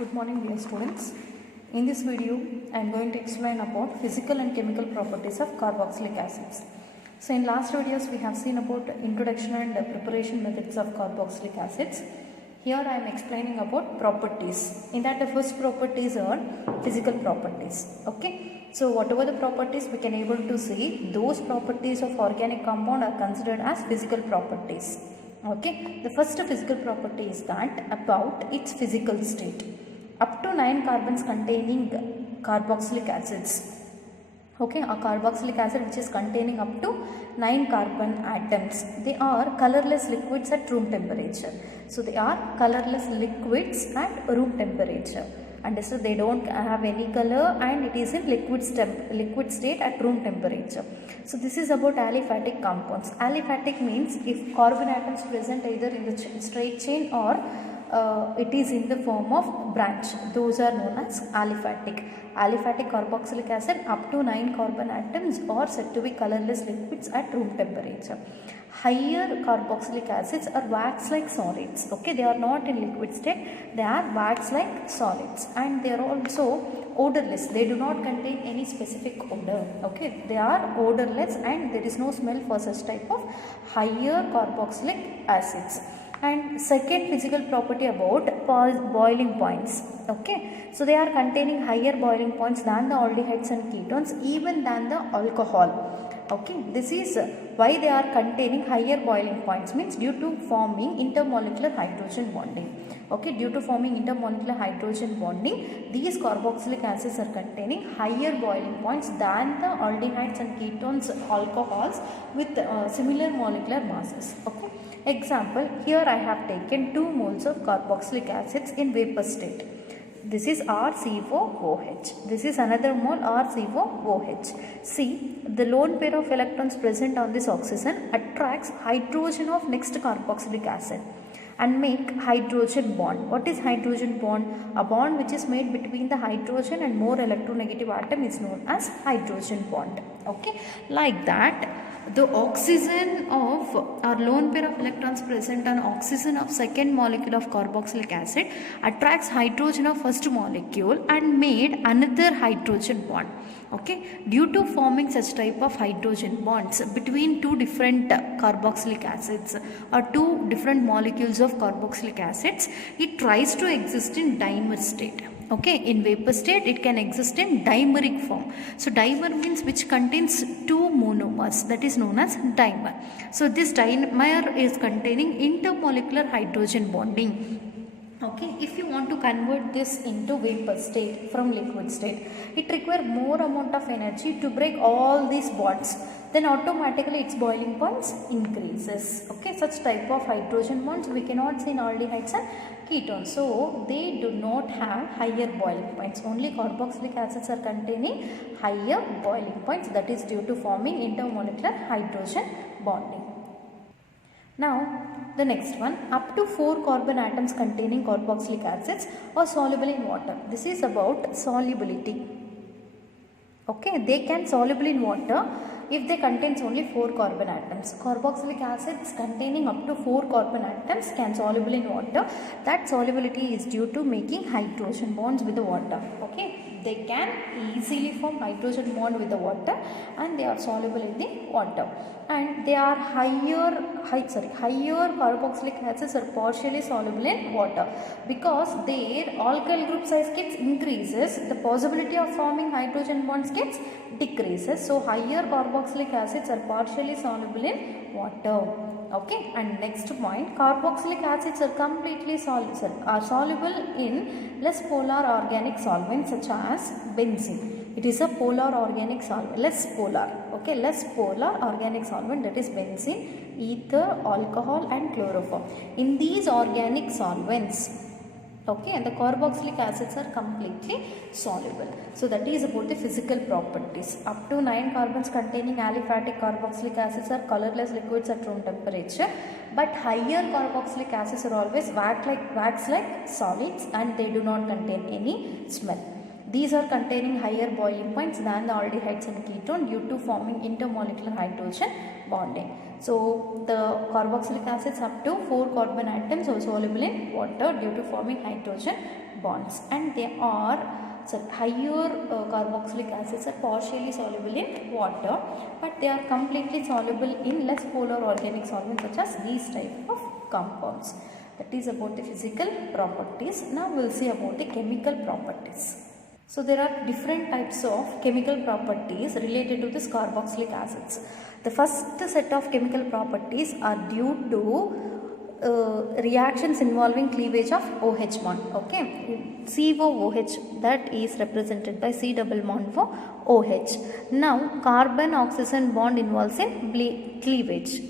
Good morning dear students. In this video I am going to explain about physical and chemical properties of carboxylic acids. So in last videos we have seen about introduction and preparation methods of carboxylic acids. Here I am explaining about properties. In that the first properties are physical properties. Okay. So whatever the properties we can able to see, those properties of organic compound are considered as physical properties. Okay. The first physical property is that about its physical state. Up to 9 carbons containing carboxylic acids. Okay, a carboxylic acid which is containing up to 9 carbon atoms. They are colorless liquids at room temperature. So they are colorless liquids at room temperature. Understood? They don't have any color and it is in liquid state at room temperature. So this is about aliphatic compounds. Aliphatic means if carbon atoms present either in the straight chain or it is in the form of branch. Those are known as aliphatic. Aliphatic carboxylic acid up to 9 carbon atoms are said to be colorless liquids at room temperature. Higher carboxylic acids are wax-like solids. Okay, they are not in liquid state. They are wax-like solids and they are also odorless. They do not contain any specific odor. Okay, they are odorless and there is no smell for such type of higher carboxylic acids. And second physical property about boiling points. Okay, so they are containing higher boiling points than the aldehydes and ketones, even than the alcohol. Okay, this is why they are containing higher boiling points, means due to forming intermolecular hydrogen bonding. Okay, due to forming intermolecular hydrogen bonding, these carboxylic acids are containing higher boiling points than the aldehydes and ketones alcohols with similar molecular masses. Okay. Example, here I have taken 2 moles of carboxylic acids in vapor state. This is RCOOH. This is another mole RCOOH. See, the lone pair of electrons present on this oxygen attracts hydrogen of next carboxylic acid and make hydrogen bond. What is hydrogen bond? A bond which is made between the hydrogen and more electronegative atom is known as hydrogen bond. Okay, like that the oxygen of or lone pair of electrons present on oxygen of second molecule of carboxylic acid attracts hydrogen of first molecule and made another hydrogen bond. Okay, due to forming such type of hydrogen bonds between two different carboxylic acids or two different molecules of carboxylic acids, it tries to exist in dimer state. Okay, in vapor state it can exist in dimeric form. So dimer means which contains 2 monomers, that is known as dimer. So this dimer is containing intermolecular hydrogen bonding. Okay, if you want to convert this into vapor state from liquid state, it requires more amount of energy to break all these bonds. Then automatically its boiling points increases. Okay, such type of hydrogen bonds we cannot see in aldehydes and ketones. So they do not have higher boiling points. Only carboxylic acids are containing higher boiling points. That is due to forming intermolecular hydrogen bonding. Now the next one, up to 4 carbon atoms containing carboxylic acids are soluble in water. This is about solubility. Okay, they can soluble in water if they contains only 4 carbon atoms. Carboxylic acids containing up to 4 carbon atoms can soluble in water. That solubility is due to making hydrogen bonds with the water. Okay, they can easily form hydrogen bond with the water and they are soluble in the water. And they are higher carboxylic acids are partially soluble in water because their alkyl group size gets increases, the possibility of forming hydrogen bonds gets decreases. So higher carboxylic acids are partially soluble in water. Okay, and next point, carboxylic acids are completely soluble in less polar organic solvents such as benzene. It is a polar organic solvent, less polar organic solvent, that is benzene, ether, alcohol and chloroform. In these organic solvents, okay, and the carboxylic acids are completely soluble. So that is about the physical properties. Up to 9 carbons containing aliphatic carboxylic acids are colorless liquids at room temperature, but higher carboxylic acids are always wax-like solids and they do not contain any smell. These are containing higher boiling points than the aldehydes and ketone due to forming intermolecular hydrogen bonding. So the carboxylic acids up to 4 carbon atoms are soluble in water due to forming hydrogen bonds, and they are higher carboxylic acids are partially soluble in water, but they are completely soluble in less polar organic solvents such as these type of compounds. That is about the physical properties. Now we will see about the chemical properties. So there are different types of chemical properties related to this carboxylic acids. The first set of chemical properties are due to reactions involving cleavage of OH bond. Okay, COOH, that is represented by C double bond for OH. Now carbon oxygen bond involves in cleavage.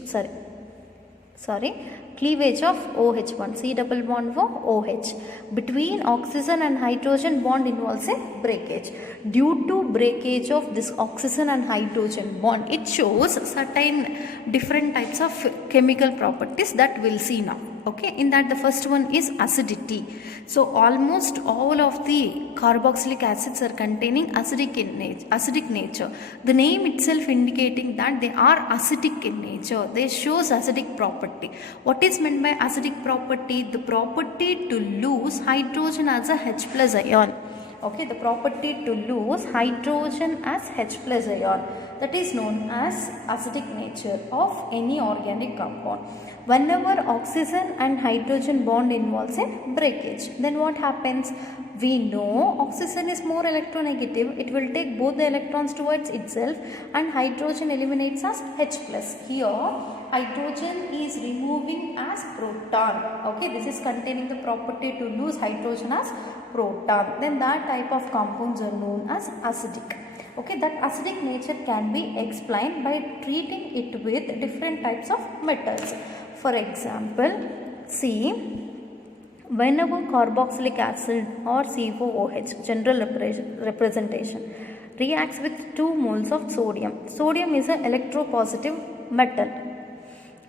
Cleavage of OH bond, C double bond for OH. Between oxygen and hydrogen bond involves in breakage. Due to breakage of this oxygen and hydrogen bond, it shows certain different types of chemical properties that we'll see now. Okay, in that the first one is acidity. So almost all of the carboxylic acids are containing acidic nature. The name itself indicating that they are acidic in nature. They shows acidic property. What is meant by acidic property? The property to lose hydrogen as a H plus ion. Okay, the property to lose hydrogen as H plus ion, that is known as acidic nature of any organic compound. Whenever oxygen and hydrogen bond involves in breakage, then what happens? We know oxygen is more electronegative. It will take both the electrons towards itself, and hydrogen eliminates as H plus. Here hydrogen is removing as proton. Okay, this is containing the property to lose hydrogen as proton. Then that type of compounds are known as acidic. Okay, that acidic nature can be explained by treating it with different types of metals. For example, see, whenever carboxylic acid or COOH, general representation, reacts with 2 moles of sodium. Sodium is an electropositive metal.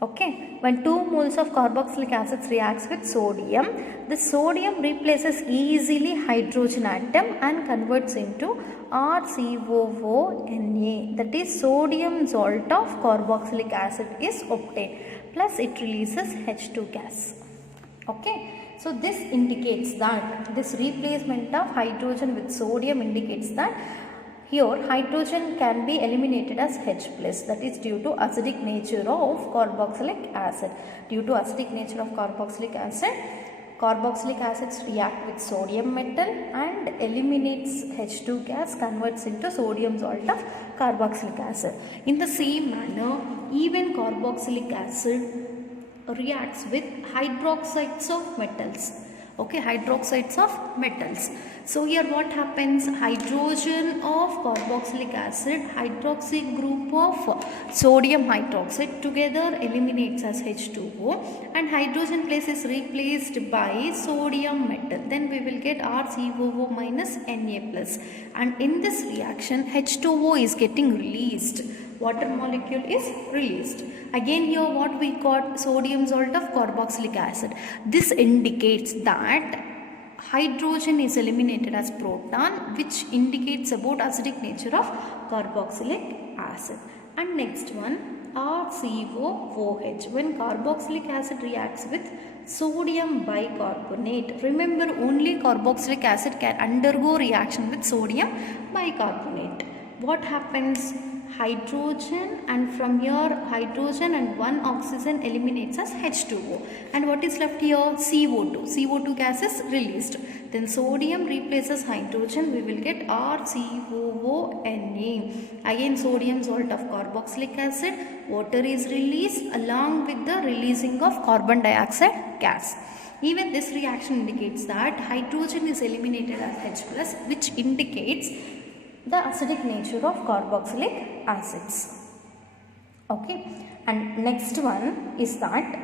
Okay, when 2 moles of carboxylic acids reacts with sodium, the sodium replaces easily hydrogen atom and converts into RCOONA, that is sodium salt of carboxylic acid is obtained, plus it releases H2 gas. Okay, so this indicates that this replacement of hydrogen with sodium indicates that here hydrogen can be eliminated as H plus, that is due to acidic nature of carboxylic acid. Due to acidic nature of carboxylic acids react with sodium metal and eliminates H2 gas, converts into sodium salt of carboxylic acid. In the same manner, even carboxylic acid reacts with hydroxides of metals. Okay, hydroxides of metals. So here what happens? Hydrogen of carboxylic acid, hydroxy group of sodium hydroxide together eliminates as H2O, and hydrogen place is replaced by sodium metal. Then we will get RCOO minus Na plus, and in this reaction H2O is getting released. Water molecule is released. Again here what we got? Sodium salt of carboxylic acid. This indicates that hydrogen is eliminated as proton, which indicates about acidic nature of carboxylic acid. And next one, RCOOH. When carboxylic acid reacts with sodium bicarbonate, remember only carboxylic acid can undergo reaction with sodium bicarbonate. What happens? Hydrogen, and from here hydrogen and 1 oxygen eliminates as H2O, and what is left here? CO2. CO2 gas is released. Then sodium replaces hydrogen, we will get RCOONA. Again sodium salt of carboxylic acid, water is released along with the releasing of carbon dioxide gas. Even this reaction indicates that hydrogen is eliminated as H plus, which indicates the acidic nature of carboxylic acids. Okay, and next one is that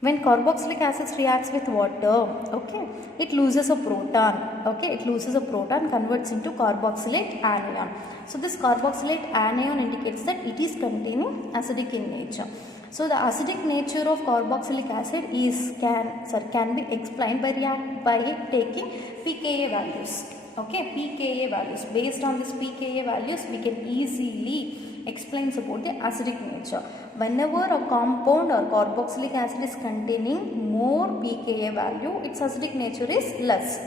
when carboxylic acids reacts with water, okay, it loses a proton. Okay, it loses a proton, converts into carboxylate anion. So this carboxylate anion indicates that it is containing acidic in nature. So the acidic nature of carboxylic acid can be explained by taking pKa values. Okay, pKa values. Based on this pKa values, we can easily explain about the acidic nature. Whenever a compound or carboxylic acid is containing more pKa value, its acidic nature is less.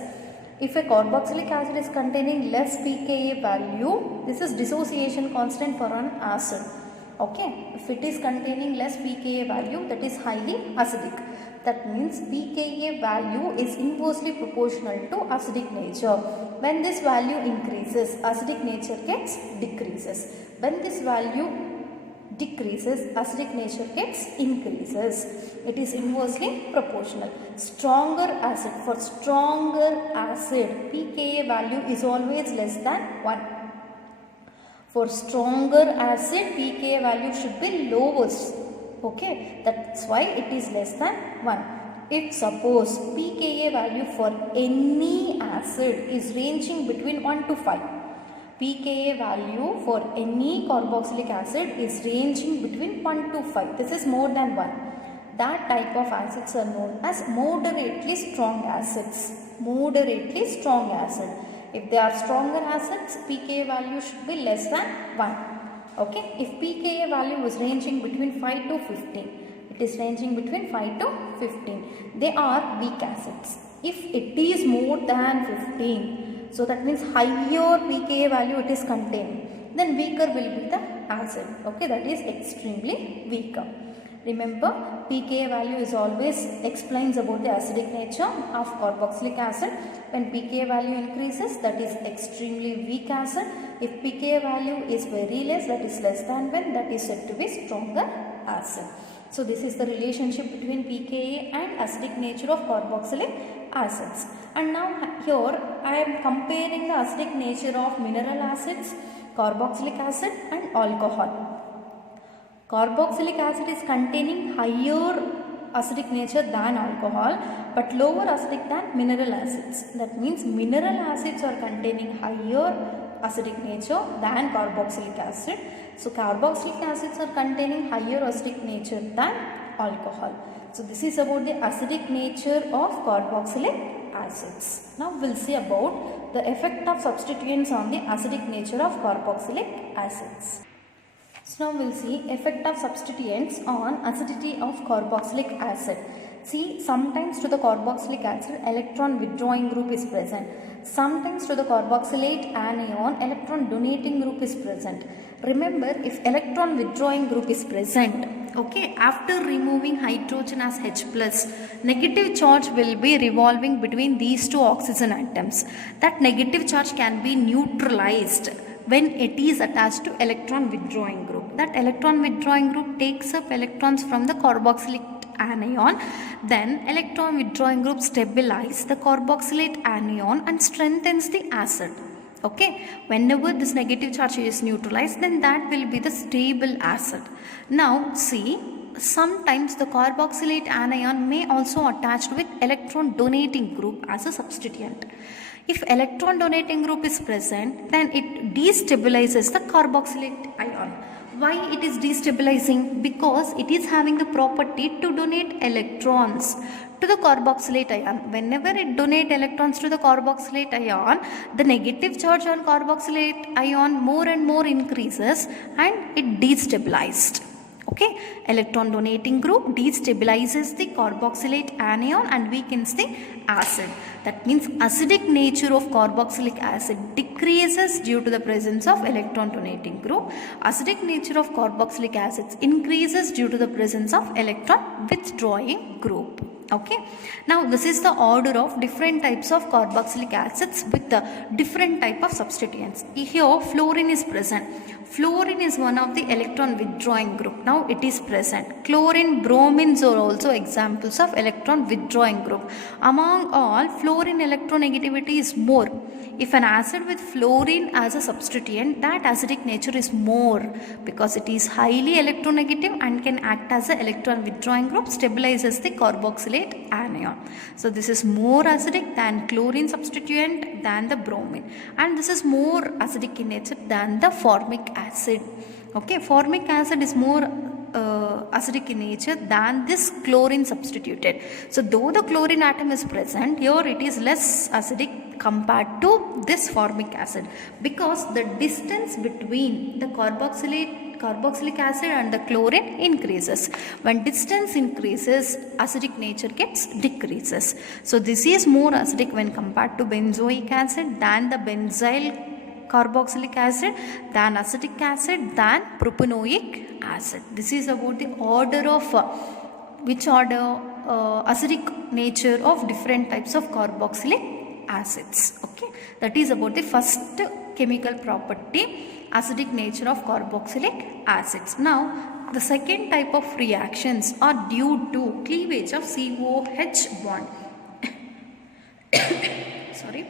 If a carboxylic acid is containing less pKa value, this is dissociation constant for an acid. Okay, if it is containing less pKa value, that is highly acidic. That means pKa value is inversely proportional to acidic nature. When this value increases, acidic nature gets decreases. When this value decreases, acidic nature gets increases. It is inversely proportional. Stronger acid, for stronger acid, pKa value is always less than 1. For stronger acid, pKa value should be lowest. Okay, that's why it is less than 1. If suppose pKa value for any acid is ranging between 1 to 5, pKa value for any carboxylic acid is ranging between 1 to 5. This is more than 1. That type of acids are known as moderately strong acids. Moderately strong acid. If they are stronger acids, pKa value should be less than 1. Okay, if pKa value is ranging between 5 to 15, it is ranging between 5 to 15. They are weak acids. If it is more than 15, so that means higher pKa value it is containing, then weaker will be the acid. Okay, that is extremely weaker. Remember, pKa value is always explains about the acidic nature of carboxylic acid. When pKa value increases, that is extremely weak acid. If pKa value is very less, that is less than 1, that is said to be stronger acid. So this is the relationship between pKa and acidic nature of carboxylic acids. And now here I am comparing the acidic nature of mineral acids, carboxylic acid and alcohol. Carboxylic acid is containing higher acidic nature than alcohol but lower acidic than mineral acids. That means mineral acids are containing higher acidic nature than carboxylic acid. So carboxylic acids are containing higher acidic nature than alcohol. So this is about the acidic nature of carboxylic acids. Now we will see about the effect of substituents on the acidic nature of carboxylic acids. So now we will see effect of substituents on acidity of carboxylic acid. See, sometimes to the carboxylic acid electron withdrawing group is present. Sometimes to the carboxylate anion electron donating group is present. Remember, if electron withdrawing group is present, okay, after removing hydrogen as H+, negative charge will be revolving between these two oxygen atoms. That negative charge can be neutralized when it is attached to electron withdrawing group. That electron withdrawing group takes up electrons from the carboxylate anion. Then electron withdrawing group stabilizes the carboxylate anion and strengthens the acid. Okay, whenever this negative charge is neutralized, then that will be the stable acid. Now see, sometimes the carboxylate anion may also attach with electron donating group as a substituent. If electron donating group is present, then it destabilizes the carboxylate ion. Why it is destabilizing? Because it is having the property to donate electrons to the carboxylate ion. Whenever it donates electrons to the carboxylate ion, the negative charge on carboxylate ion more and more increases and it destabilized. Okay, electron donating group destabilizes the carboxylate anion and weakens the acid. That means acidic nature of carboxylic acid decreases due to the presence of electron donating group. Acidic nature of carboxylic acids increases due to the presence of electron withdrawing group. Okay, now this is the order of different types of carboxylic acids with the different type of substituents. Here fluorine is present. Fluorine is one of the electron withdrawing group. Now it is present. Chlorine, bromines are also examples of electron withdrawing group. Among all, fluorine electronegativity is more. If an acid with fluorine as a substituent, that acidic nature is more because it is highly electronegative and can act as an electron withdrawing group, stabilizes the carboxylate anion. So this is more acidic than chlorine substituent than the bromine, and this is more acidic in nature than the formic acid. Okay, formic acid is more acidic in nature than this chlorine substituted. So though the chlorine atom is present, here it is less acidic compared to this formic acid, because the distance between the carboxylic acid and the chlorine increases. When distance increases, acidic nature gets decreases. So this is more acidic when compared to benzoic acid than the benzyl carboxylic acid, than acetic acid, than propanoic acid. This is about the order of acidic nature of different types of carboxylic acids. Okay, that is about the first chemical property, acidic nature of carboxylic acids. Now the second type of reactions are due to cleavage of COH bond. Sorry.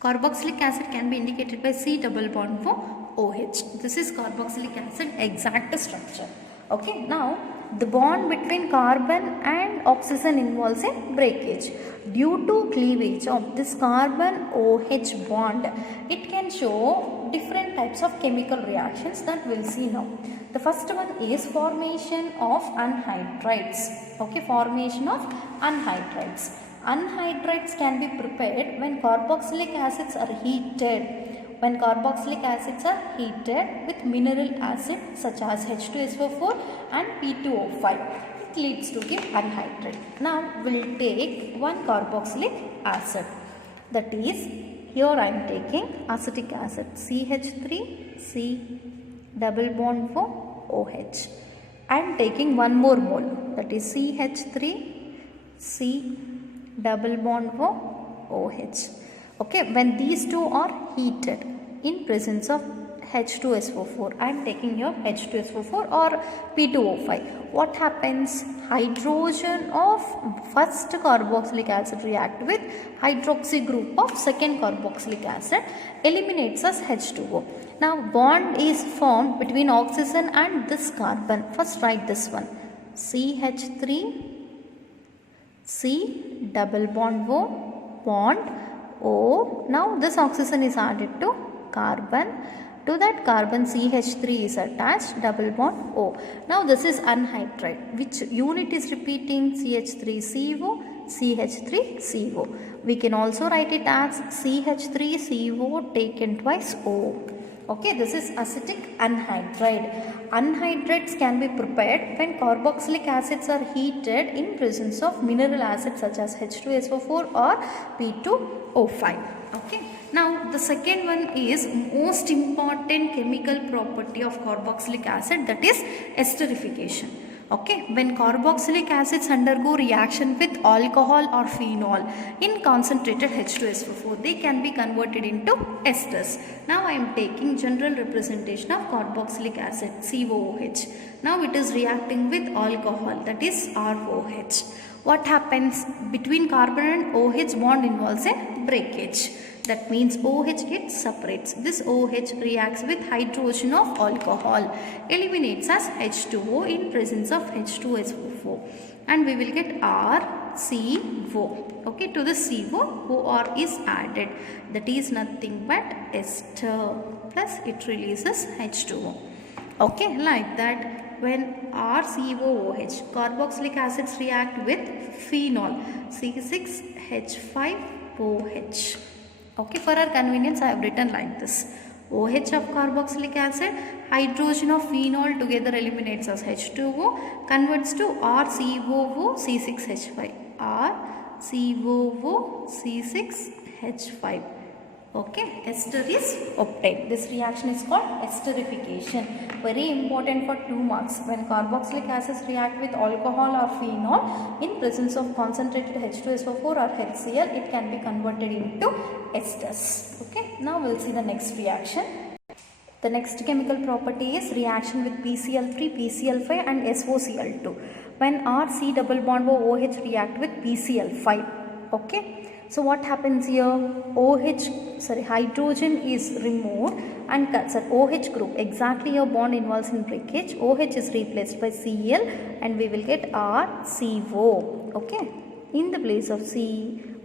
Carboxylic acid can be indicated by C double bond for OH. This is carboxylic acid exact structure. Okay, now the bond between carbon and oxygen involves a breakage. Due to cleavage of this carbon OH bond, it can show different types of chemical reactions that we'll see now. The first one is formation of anhydrides. Okay, formation of anhydrides. Anhydrides can be prepared when carboxylic acids are heated. When carboxylic acids are heated with mineral acid such as H2SO4 and P2O5, it leads to give anhydride. Now we will take one carboxylic acid. That is, here I am taking acetic acid CH3C double bond for OH. I am taking one more mole, that is CH3C double bond for OH. Okay, when these two are heated in presence of H2SO4, I am taking here H2SO4 or P2O5. What happens? Hydrogen of first carboxylic acid react with hydroxy group of second carboxylic acid, eliminates us H2O. Now bond is formed between oxygen and this carbon. First write this one, CH3 C double bond O. Now this oxygen is added to carbon. To that carbon CH3 is attached, double bond O. Now this is anhydride. Which unit is repeating? CH3CO, CH3CO. We can also write it as CH3CO taken twice O. Okay, this is acetic anhydride. Anhydrides can be prepared when carboxylic acids are heated in presence of mineral acids such as H2SO4 or P2O5. Okay. Now the second one is most important chemical property of carboxylic acid, that is esterification. Okay, when carboxylic acids undergo reaction with alcohol or phenol in concentrated H2SO4, they can be converted into esters. Now I am taking general representation of carboxylic acid, COOH. Now it is reacting with alcohol, that is ROH. What happens? Between carbon and OH bond involves a breakage. That means OH gets separates. This OH reacts with hydrogen of alcohol, eliminates as H2O in presence of H2SO4, and we will get RCO. Okay, to the CO, OR is added. That is nothing but ester, plus it releases H2O. Okay, like that, when RCOOH, carboxylic acids react with phenol, C6H5OH. Okay, for our convenience I have written like this. OH of carboxylic acid, hydrogen of phenol together eliminates as H2O, converts to RCOO C6H5. RCOO C6H5. Okay, ester is obtained. This reaction is called esterification. Very important for 2 marks. When carboxylic acids react with alcohol or phenol in presence of concentrated H2SO4 or HCl, it can be converted into esters. Okay, now we'll see the next reaction. The next chemical property is reaction with PCl3, PCl5 and SOCl2. When RC double bond OH react with PCl5. Okay. So what happens here? Hydrogen is removed and OH group, exactly a bond involves in breakage. OH is replaced by Cl and we will get RCO. Okay. In the place of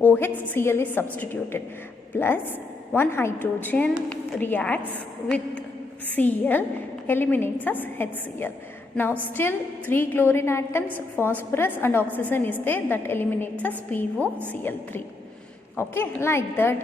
OH, Cl is substituted. Plus one hydrogen reacts with Cl eliminates as HCl. Now still 3 chlorine atoms, phosphorus and oxygen is there, that eliminates as POCl3. Okay, like that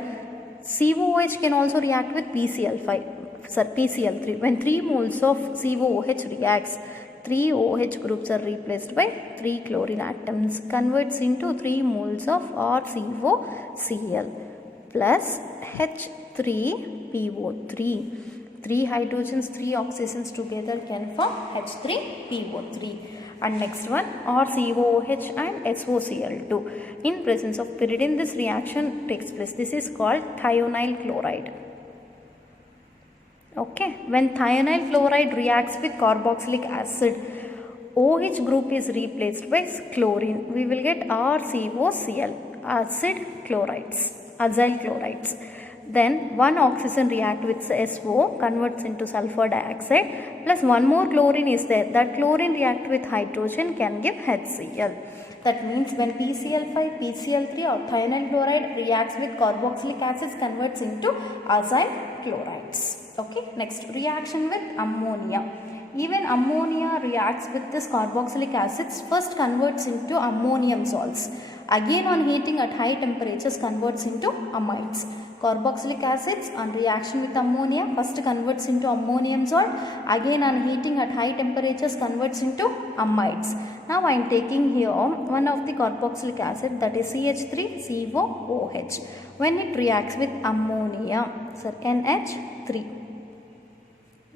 COOH can also react with PCl3. When 3 moles of COOH reacts, 3 OH groups are replaced by 3 chlorine atoms, converts into 3 moles of RCOCl plus H3PO3. 3 hydrogens, 3 oxygens together can form H3PO3. And next one, RCOOH and SOCl2. In presence of pyridine, this reaction takes place. This is called thionyl chloride. Okay, when thionyl chloride reacts with carboxylic acid, OH group is replaced by chlorine. We will get RCOCl, acyl chlorides. Then one oxygen reacts with SO, converts into sulfur dioxide, plus one more chlorine is there. That chlorine reacts with hydrogen, can give HCl. That means when PCl5, PCl3 or thionyl chloride reacts with carboxylic acids, converts into acyl chlorides. Okay, next reaction with ammonia. Even ammonia reacts with this carboxylic acids, first converts into ammonium salts. Again on heating at high temperatures converts into amides. Carboxylic acids on reaction with ammonia first converts into ammonium salt, again on heating at high temperatures converts into amides. Now I am taking here one of the carboxylic acid, that is CH3COOH. When it reacts with ammonia, NH3.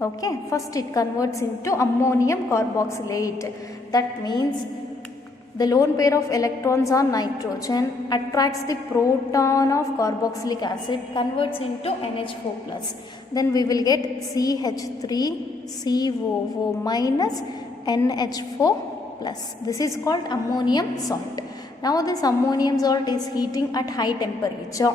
Okay, first it converts into ammonium carboxylate. That means the lone pair of electrons on nitrogen attracts the proton of carboxylic acid, converts into NH4+. Then we will get CH3COO minus NH4+. This is called ammonium salt. Now this ammonium salt is heating at high temperature.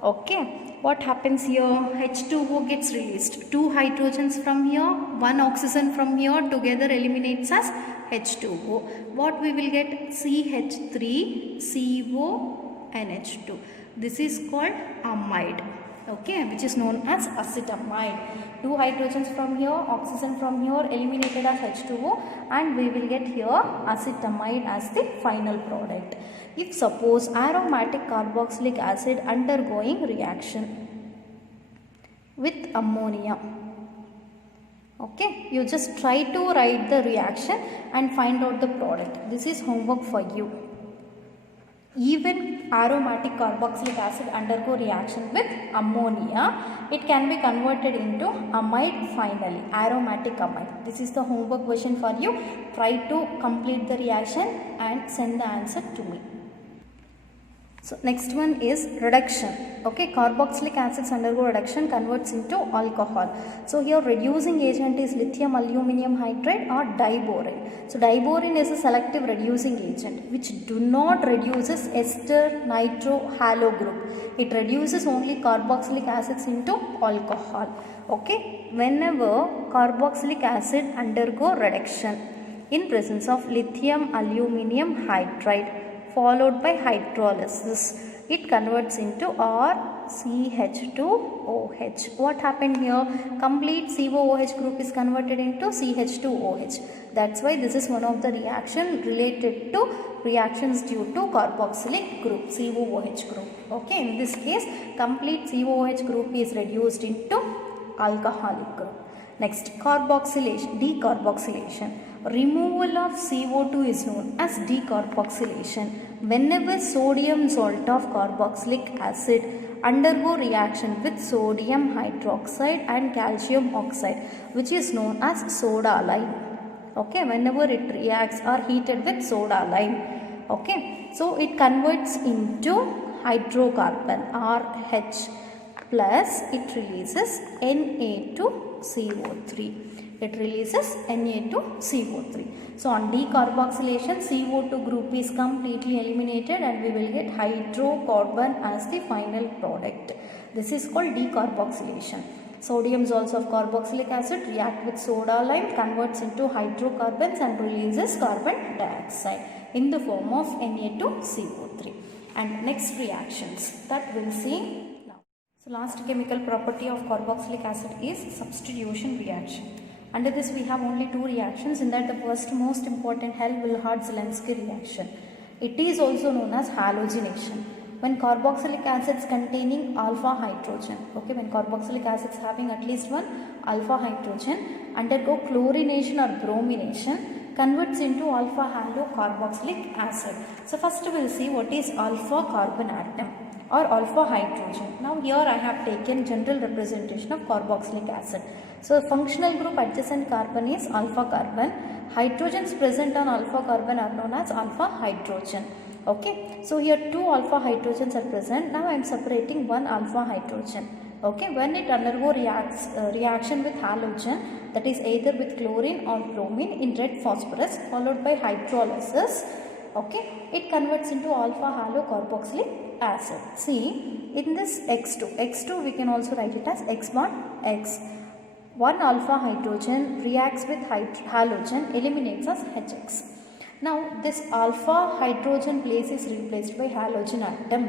Okay, what happens here? H2O gets released. 2 hydrogens from here, 1 oxygen from here, together eliminates as H2O. What we will get? CH3CONH2. This is called amide. Okay, which is known as acetamide. 2 hydrogens from here, oxygen from here, eliminated as H2O, and we will get here acetamide as the final product. If suppose aromatic carboxylic acid undergoing reaction with ammonia. Okay, you just try to write the reaction and find out the product. This is homework for you. Even aromatic carboxylic acid undergo reaction with ammonia, it can be converted into amide finally, aromatic amide. This is the homework question for you. Try to complete the reaction and send the answer to me. So next one is reduction. Okay, carboxylic acids undergo reduction, converts into alcohol. So here reducing agent is lithium aluminum hydride or diborane. So diborane is a selective reducing agent which do not reduces ester nitro halo group. It reduces only carboxylic acids into alcohol. Okay, whenever carboxylic acid undergo reduction in presence of lithium aluminum hydride followed by hydrolysis, it converts into RCH2OH. What happened here? Complete COOH group is converted into CH2OH. That's why this is one of the reaction related to reactions due to carboxylic group, COOH group. Okay, in this case, complete COOH group is reduced into alcoholic group. Next, carboxylation, decarboxylation. Removal of CO2 is known as decarboxylation. Whenever sodium salt of carboxylic acid undergo reaction with sodium hydroxide and calcium oxide, which is known as soda lime. Okay, whenever it reacts or heated with soda lime. Okay, so it converts into hydrocarbon RH plus it releases Na2CO3. It releases Na2CO3. So on decarboxylation, CO2 group is completely eliminated and we will get hydrocarbon as the final product. This is called decarboxylation. Sodium salts of carboxylic acid react with soda lime, converts into hydrocarbons and releases carbon dioxide in the form of Na2CO3. And next reactions that we'll see now. So last chemical property of carboxylic acid is substitution reaction. Under this we have only two reactions. In that the first most important Hell-Willard-Zelensky reaction. It is also known as halogenation. When carboxylic acids containing alpha hydrogen, okay, when carboxylic acids having at least one alpha hydrogen undergo chlorination or bromination, converts into alpha halocarboxylic acid. So first we will see what is alpha carbon atom or alpha hydrogen. Now here I have taken general representation of carboxylic acid. So functional group adjacent carbon is alpha carbon. Hydrogens present on alpha carbon are known as alpha hydrogen. Okay, so here two alpha hydrogens are present. Now I am separating one alpha hydrogen. Okay, when it undergo reaction with halogen, that is either with chlorine or bromine in red phosphorus followed by hydrolysis, okay, it converts into alpha halocarboxylic acid. See, in this X2 we can also write it as X bond X. One alpha hydrogen reacts with halogen, eliminates as HX. Now this alpha hydrogen place is replaced by halogen atom.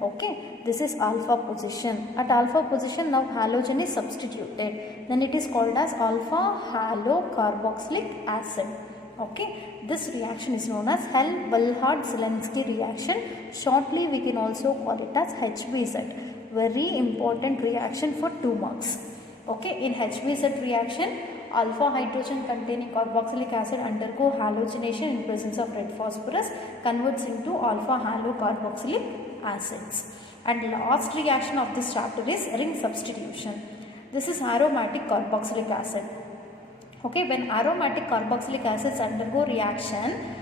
Okay, this is alpha position. At alpha position now halogen is substituted. Then it is called as alpha halocarboxylic acid. Okay, this reaction is known as Hell-Willard-Zelensky reaction. Shortly we can also call it as HBZ. Very important reaction for 2 marks. Okay, in HBZ reaction, alpha hydrogen containing carboxylic acid undergo halogenation in presence of red phosphorus, converts into alpha halocarboxylic acids. And last reaction of this chapter is ring substitution. This is aromatic carboxylic acid. Okay, when aromatic carboxylic acids undergo reaction,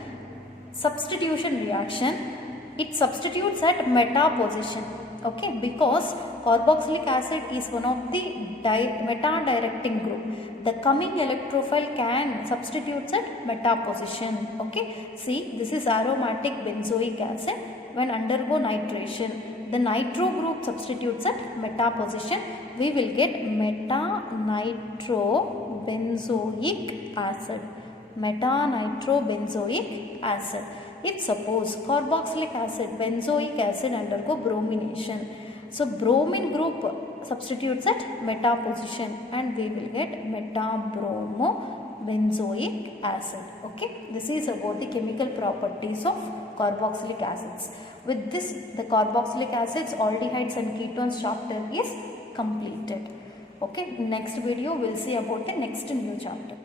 substitution reaction, it substitutes at meta position. Okay, because carboxylic acid is one of the meta-directing group. The coming electrophile can substitute at meta position. Okay, see, this is aromatic benzoic acid. When undergo nitration, the nitro group substitutes at meta position. We will get meta-nitrobenzoic acid. Meta-nitrobenzoic acid. If suppose carboxylic acid, benzoic acid undergo bromination, so bromine group substitutes at meta position and we will get meta-bromobenzoic acid. Okay, this is about the chemical properties of carboxylic acids. With this, the carboxylic acids, aldehydes and ketones chapter is completed. Okay, next video we will see about the next new chapter.